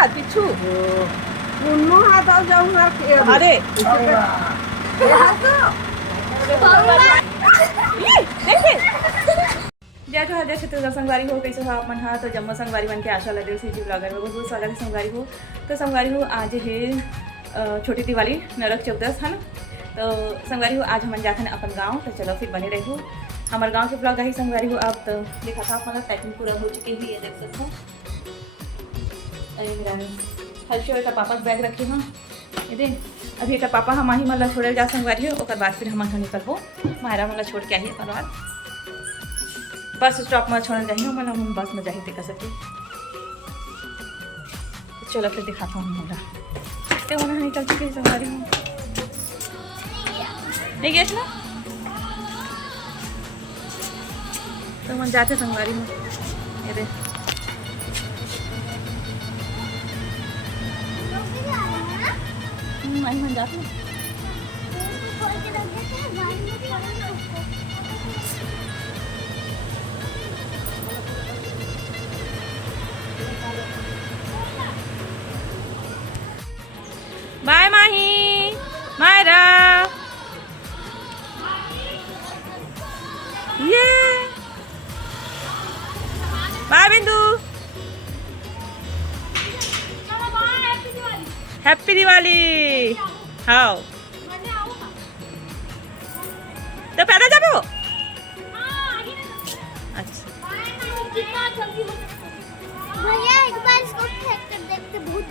मत पिछू मुन्नू हाथ आ जाऊंगा अरे जय तो जय छत्तीसगढ़ संगवारी हो कैसे हो आप मन हा तो जम्मू संगवारी मन के आशा लगे सिटी ब्लॉगर में बहुत स्वागत है संगवारी हो। तो संगवारी हो आज है छोटी दिवाली नरक चौदस है ना। तो संगवारी हो आज हम जाते हैं अपन गांव। तो चलो फिर बने रहो हमारे गांव के ब्लॉग ही संगवारी हो। आप तो देखा था मतलब पैकिंग पूरा हो चुकी हुई है, देख सकते हो। अरे मेरा हर्षो का पापा बैग रखे हाँ ये देख अभी एक पापा हम ही मतलब छोड़े जा संगवारी हो और बाद फिर हम निकल हो मायरा मतलब छोड़ के आई अपन बाद बस स्टॉप में छोड़ना चाहिए मतलब हम बस में जाही दिखा सके। चलो फिर दिखाता हूँ हमारा क्या होना निकल चुके हैं संगवारी हूँ नहीं गए ना। तो हम जाते संगवारी हूँ ये देख मन जाते बाय माही मायरा ये बाय बिंदु हैप्पी दिवाली हाँ तो पैदल जाबे हो अच्छा भैया एक बार इसको फेंक कर देखते बहुत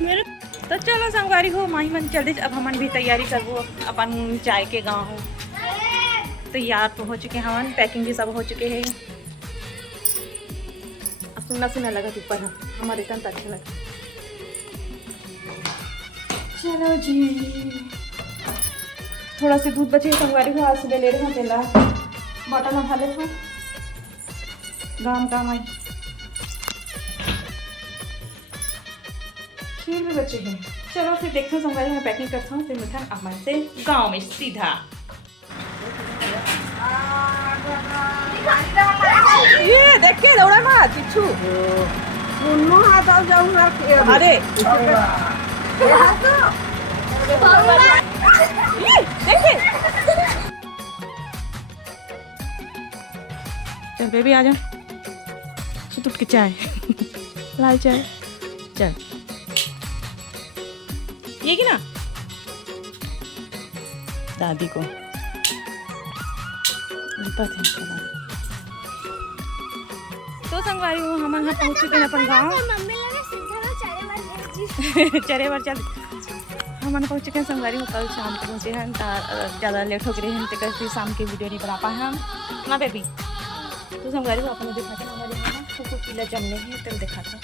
मेरे तो चलो संगवारी हो माही मन जल्दी अब हमन भी तैयारी करबो अपन चाय के गाँव तैयार तो हो चुके हैं हमन पैकिंग भी सब हो चुके हैं। सुनना सुना लगा ऊपर हमारे इतना तो अच्छा लगा। चलो जी थोड़ा सा दूध बचे संगवारी को आज सुबह ले रहे हैं तेला बॉटल में खा लेते हैं गाम काम आई खीर भी बचे हैं। चलो फिर देखते हैं संगवारी में पैकिंग करता हूँ फिर मिठाई अपन से गाँव में सीधा। ये देख के दौड़ा मत पिछू मुन्नू हाथ आ जाऊंगा अरे देख चल बेबी आ जा टूट के चाय लाल चाय चल ये की ना दादी को तो संगवारी हो हम यहाँ पहुँच चुके हैं अपन गाँव चरे बार चल हम पहुँच चुके हैं संगवारी हो। कल शाम को पहुँचे हैं ज़्यादा लेट हो गए हैं तो कल शाम की वीडियो नहीं बना पाए हम ना बेबी। तो संगवारी हो अपन दिखाते हैं हमारे यहाँ पीला जमने हैं तो दिखाता।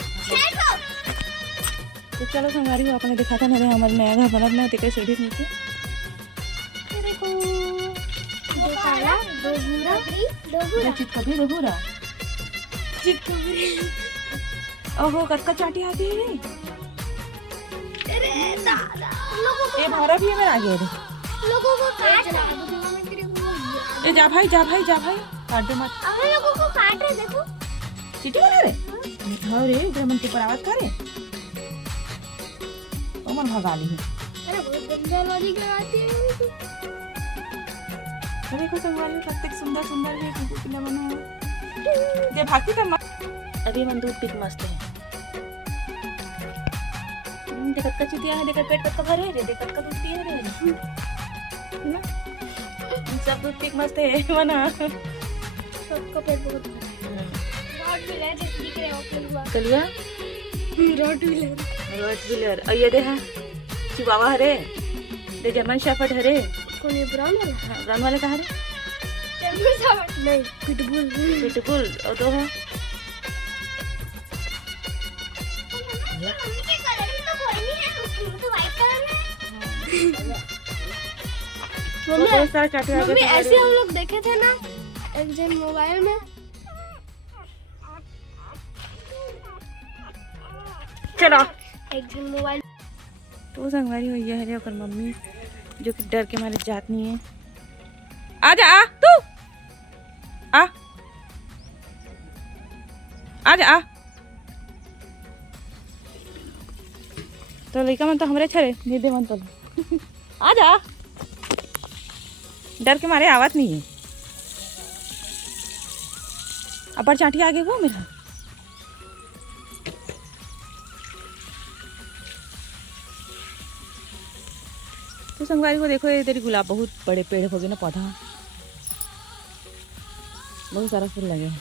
तो चलो संगवारी हो अपने दिखाता ना हमारे नया घर बना ना तो सीढ़ी नीचे ओहो कटका चाटी आती है ये भरा भी है मेरा आगे लोगों को काट ए जा भाई काट दे मत हम लोगों को काट रहे देखो चीटी बना रे हाँ रे इधर मन पर आवाज करे ओ मन भगा ली अरे बहुत गंदा वाली कराती है। देखो संगवारी प्रत्येक सुंदर सुंदर है कुकू पिला बना ये भागती था अभी मन दूध पीत मस्त है देखत का चितिया है देखत पेट कत भरे रे देखत का दूध पिए रे ना सब दूध पीत मस्त है मना सबका पेट बहुत रॉट व्हीलर जैसे दिख रहे हो कलुआ रॉट व्हीलर और ये दे है चिवावा हरे दे जर्मन शेफर्ड हरे कौन है ब्राउन वाला? हाँ ब्राउन वाले कहाँ रे नहीं पिटबुल और दो है मम्मी ऐसे हम लोग देखे थे ना एक दिन मोबाइल में। चलो एक दिन मोबाइल तो संगवारी हुई है और मम्मी जो कि डर के मारे जात नहीं है। आ जा आ तू आ आ जा आ तो लड़का मन तो हमरे छरे दीदी मन तो आ जा डर के मारे आवत नहीं है अपर चाटी आगे हो मेरा तो संगवारी को देखो ये तेरी गुलाब बहुत बड़े पेड़ हो गए ना पौधा बहुत सारा फूल लगे हैं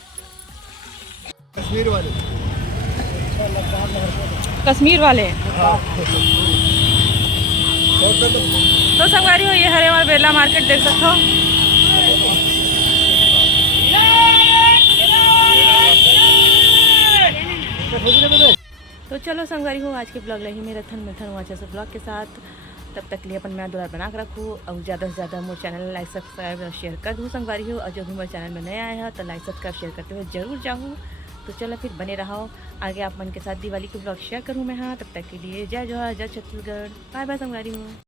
कश्मीर वाले कश्मीर वाले तो संगवारी हो ये हरे और बेला मार्केट देख सकते हो तो चलो संगवारी हो आज के ब्लॉग लही मेरा थन मिथन हुआ अच्छे से ब्लॉग के साथ तब तक लिए अपन मैं दोबारा बना कर रखूँ और ज़्यादा से ज़्यादा मोर चैनल लाइक सब्सक्राइब और शेयर कर दूँ संगवारी हो और जो भी मोर चैनल में नया आया है तो लाइक सब्सक्राइब शेयर करते हुए जरूर जाऊँ तो चलो फिर बने रहो आगे आप मन के साथ दिवाली के ब्लॉग शेयर करूँ मैं हाँ तब तक के लिए जय जोहार जय छत्तीसगढ़ बाय बाय संगवारी हो।